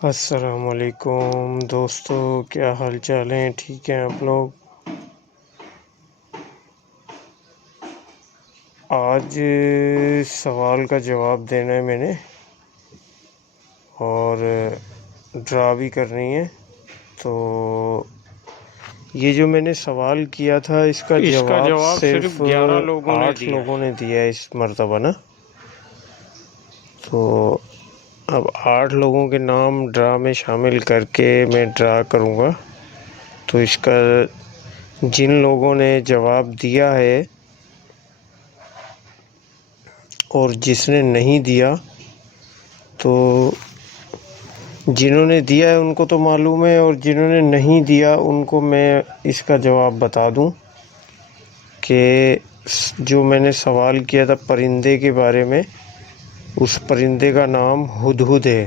السلام علیکم دوستو، کیا حال چال ہیں؟ ٹھیک ہیں آپ لوگ؟ آج سوال کا جواب دینا ہے میں نے، اور ڈرا بھی کرنی ہے۔ تو یہ جو میں نے سوال کیا تھا، اس کا جواب صرف 8 لوگوں نے دیا ہے اس مرتبہ نا۔ تو اب 8 لوگوں کے نام ڈرا میں شامل کر کے میں ڈرا کروں گا۔ تو اس کا جن لوگوں نے جواب دیا ہے اور جس نے نہیں دیا، تو جنہوں نے دیا ہے ان کو تو معلوم ہے، اور جنہوں نے نہیں دیا ان کو میں اس کا جواب بتا دوں کہ جو میں نے سوال کیا تھا پرندے کے بارے میں، اس پرندے کا نام ہدہد ہے۔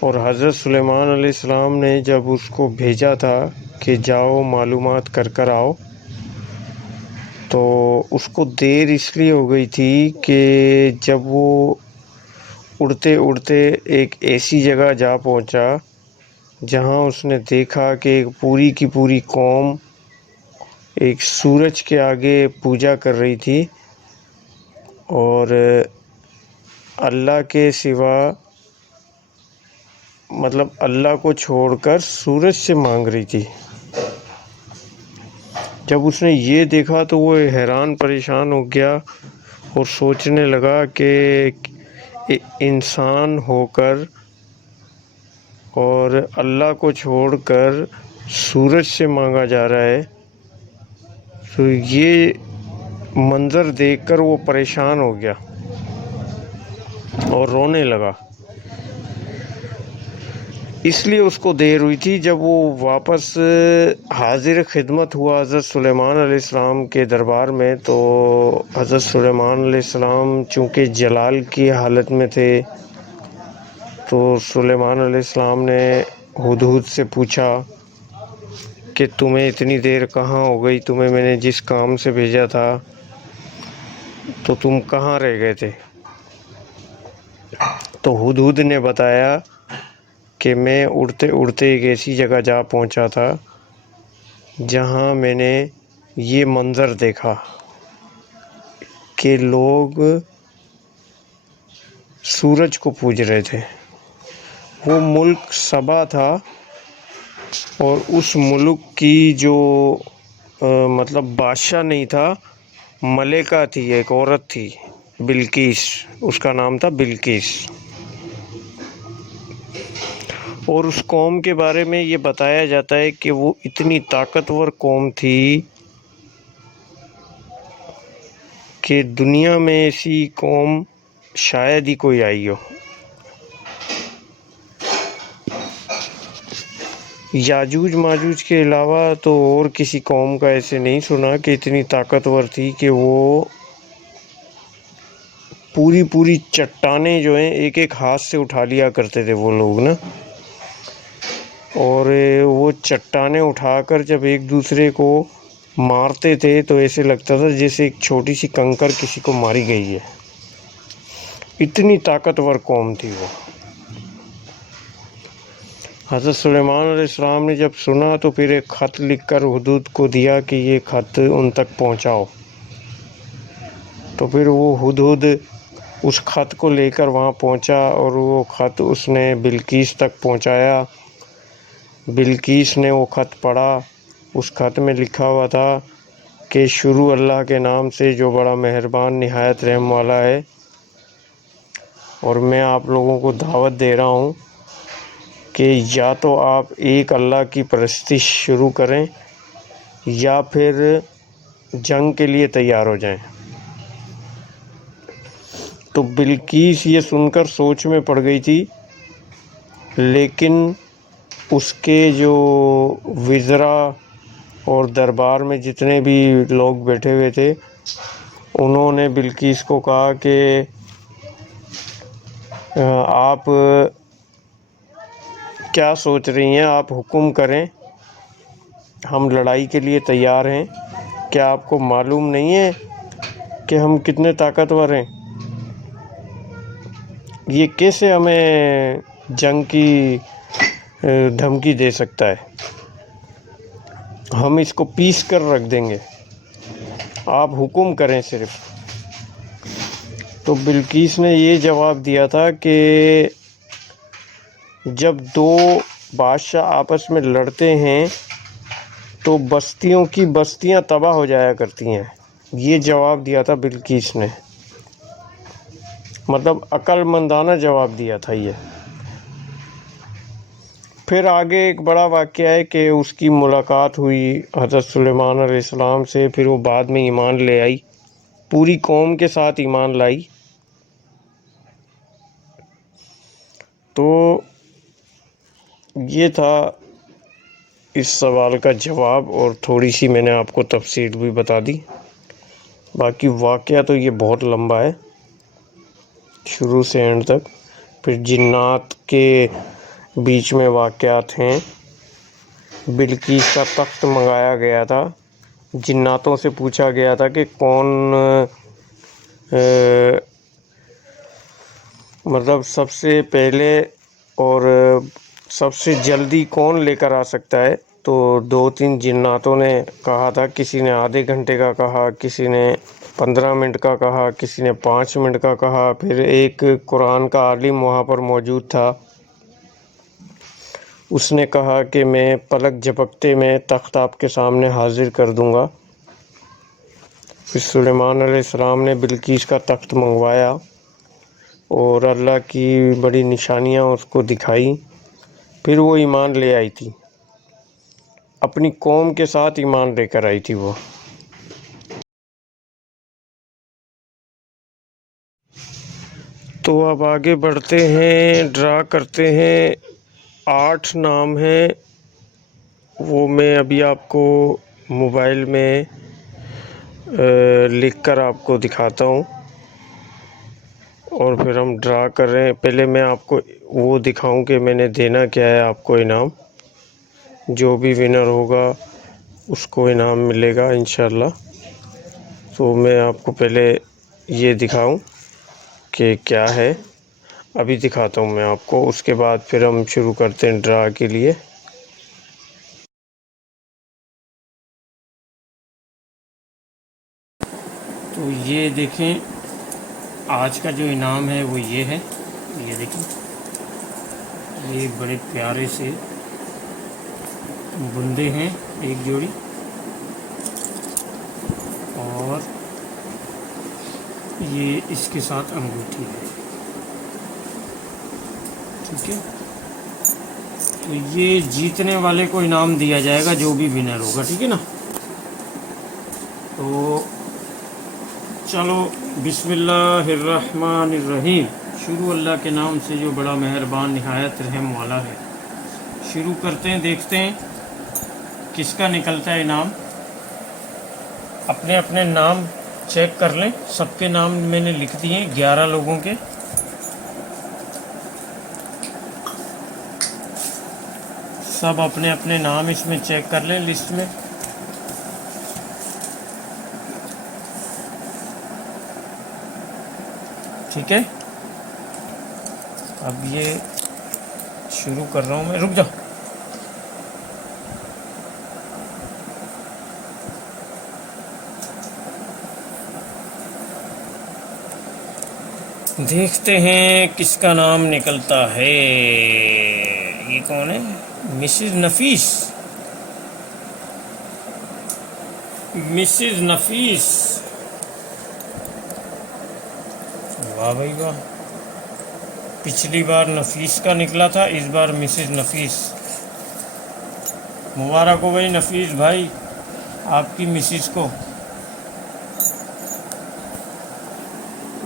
اور حضرت سلیمان علیہ السلام نے جب اس کو بھیجا تھا کہ جاؤ معلومات کر کر آؤ، تو اس کو دیر اس لیے ہو گئی تھی کہ جب وہ اڑتے اڑتے ایک ایسی جگہ جا پہنچا جہاں اس نے دیکھا کہ ایک پوری کی پوری قوم ایک سورج کے آگے پوجا کر رہی تھی، اور اللہ کے سوا مطلب اللہ کو چھوڑ کر سورج سے مانگ رہی تھی۔ جب اس نے یہ دیکھا تو وہ حیران پریشان ہو گیا اور سوچنے لگا کہ انسان ہو کر اور اللہ کو چھوڑ کر سورج سے مانگا جا رہا ہے۔ تو یہ منظر دیکھ کر وہ پریشان ہو گیا اور رونے لگا۔ اس لیے اس کو دیر ہوئی تھی۔ جب وہ واپس حاضر خدمت ہوا حضرت سلیمان علیہ السلام کے دربار میں، تو حضرت سلیمان علیہ السلام چونکہ جلال کی حالت میں تھے، تو سلیمان علیہ السلام نے ہدہد سے پوچھا کہ تمہیں اتنی دیر کہاں ہو گئی؟ تمہیں میں نے جس کام سے بھیجا تھا تو تم کہاں رہ گئے تھے؟ تو ہدہد نے بتایا کہ میں اڑتے اڑتے ایک ایسی جگہ جا پہنچا تھا جہاں میں نے یہ منظر دیکھا کہ لوگ سورج کو پوج رہے تھے۔ وہ ملک سبا تھا، اور اس ملک کی جو مطلب بادشاہ نہیں تھا، ملکہ تھی، ایک عورت تھی، بلقیس، اس کا نام تھا بلقیس۔ اور اس قوم کے بارے میں یہ بتایا جاتا ہے کہ وہ اتنی طاقتور قوم تھی کہ دنیا میں ایسی قوم شاید ہی کوئی آئی ہو۔ یاجوج ماجوج کے علاوہ تو اور کسی قوم کا ایسے نہیں سنا کہ اتنی طاقتور تھی کہ وہ پوری پوری چٹانیں جو ہیں ایک ایک ہاتھ سے اٹھا لیا کرتے تھے وہ لوگ نا۔ اور وہ چٹانیں اٹھا کر جب ایک دوسرے کو مارتے تھے تو ایسے لگتا تھا جیسے ایک چھوٹی سی کنکر کسی کو ماری گئی ہے۔ اتنی طاقتور قوم تھی وہ۔ حضرت سلیمان علیہ السلام نے جب سنا تو پھر ایک خط لکھ کر ہدہد کو دیا کہ یہ خط ان تک پہنچاؤ۔ تو پھر وہ ہدہد اس خط کو لے کر وہاں پہنچا، اور وہ خط اس نے بلقیس تک پہنچایا۔ بلقیس نے وہ خط پڑھا۔ اس خط میں لکھا ہوا تھا کہ شروع اللہ کے نام سے جو بڑا مہربان نہایت رحم والا ہے، اور میں آپ لوگوں کو دعوت دے رہا ہوں کہ یا تو آپ ایک اللہ کی پرستش شروع کریں یا پھر جنگ کے لیے تیار ہو جائیں۔ تو بلقیس یہ سن کر سوچ میں پڑ گئی تھی، لیکن اس کے جو وزراء اور دربار میں جتنے بھی لوگ بیٹھے ہوئے تھے، انہوں نے بلقیس کو کہا کہ آپ کیا سوچ رہی ہیں؟ آپ حکم کریں، ہم لڑائی کے لیے تیار ہیں۔ کیا آپ کو معلوم نہیں ہے کہ ہم کتنے طاقتور ہیں؟ یہ کیسے ہمیں جنگ کی دھمکی دے سکتا ہے؟ ہم اس کو پیس کر رکھ دیں گے، آپ حکم کریں صرف۔ تو بلقیس نے یہ جواب دیا تھا کہ جب دو بادشاہ آپس میں لڑتے ہیں تو بستیوں کی بستیاں تباہ ہو جایا کرتی ہیں۔ یہ جواب دیا تھا بلقیس نے، مطلب عقل مندانہ جواب دیا تھا یہ۔ پھر آگے ایک بڑا واقعہ ہے کہ اس کی ملاقات ہوئی حضرت سلیمان علیہ السلام سے، پھر وہ بعد میں ایمان لے آئی، پوری قوم کے ساتھ ایمان لائی۔ تو یہ تھا اس سوال کا جواب، اور تھوڑی سی میں نے آپ کو تفصیل بھی بتا دی۔ باقی واقعہ تو یہ بہت لمبا ہے شروع سے اینڈ تک۔ پھر جنات کے بیچ میں واقعات ہیں۔ بلقیس کا تخت منگایا گیا تھا، جناتوں سے پوچھا گیا تھا کہ کون مطلب سب سے پہلے اور سب سے جلدی کون لے کر آ سکتا ہے؟ تو 2-3 جناتوں نے کہا تھا، کسی نے آدھے گھنٹے کا کہا، کسی نے 15 منٹ کا کہا، کسی نے 5 منٹ کا کہا۔ پھر ایک قرآن کا عالم وہاں پر موجود تھا، اس نے کہا کہ میں پلک جھپکتے میں تخت آپ کے سامنے حاضر کر دوں گا۔ پھر سلیمان علیہ السلام نے بلقیس کا تخت منگوایا اور اللہ کی بڑی نشانیاں اس کو دکھائی، پھر وہ ایمان لے آئی تھی، اپنی قوم کے ساتھ ایمان لے کر آئی تھی وہ۔ تو اب آگے بڑھتے ہیں، ڈرا کرتے ہیں۔ 8 نام ہیں، وہ میں ابھی آپ کو موبائل میں لکھ کر آپ کو دکھاتا ہوں، اور پھر ہم ڈرا کر رہے ہیں۔ پہلے میں آپ کو وہ دکھاؤں کہ میں نے دینا کیا ہے آپ کو انعام۔ جو بھی ونر ہوگا اس کو انعام ملے گا انشاءاللہ۔ تو میں آپ کو پہلے یہ دکھاؤں کہ کیا ہے، ابھی دکھاتا ہوں میں آپ کو، اس کے بعد پھر ہم شروع کرتے ہیں ڈرا کے لیے۔ تو یہ دیکھیں، آج کا جو انعام ہے وہ یہ ہے، یہ دیکھیں، یہ بڑے پیارے سے بندے ہیں، ایک جوڑی، اور یہ اس کے ساتھ انگوٹھی ہے، ٹھیک ہے۔ تو یہ جیتنے والے کو انعام دیا جائے گا، جو بھی ونر ہوگا، ٹھیک ہے نا۔ تو چلو، بسم اللہ الرحمن الرحیم، شروع اللہ کے نام سے جو بڑا مہربان نہایت رحم والا ہے۔ شروع کرتے ہیں، دیکھتے ہیں کس کا نکلتا ہے انعام۔ اپنے اپنے نام چیک کر لیں، سب کے نام میں نے لکھ دیے، 11 لوگوں کے۔ سب اپنے اپنے نام اس میں چیک کر لیں لسٹ میں۔ ٹھیک ہے، اب یہ شروع کر رہا ہوں میں، رک جاؤ۔ دیکھتے ہیں کس کا نام نکلتا ہے۔ یہ کون ہے؟ مسز نفیس، مسز نفیس، واہ بھائی واہ، پچھلی بار نفیس کا نکلا تھا، اس بار مسز نفیس۔ مبارک ہو بھائی نفیس بھائی، آپ کی مسز کو۔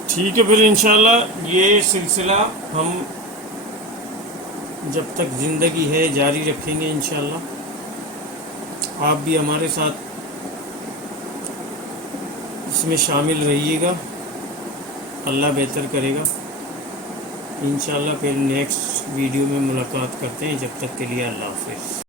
ٹھیک ہے، پھر انشاءاللہ یہ سلسلہ ہم جب تک زندگی ہے جاری رکھیں گے انشاءاللہ۔ آپ بھی ہمارے ساتھ اس میں شامل رہیے گا، اللہ بہتر کرے گا انشاءاللہ۔ پھر نیکسٹ ویڈیو میں ملاقات کرتے ہیں، جب تک کے لیے اللہ حافظ۔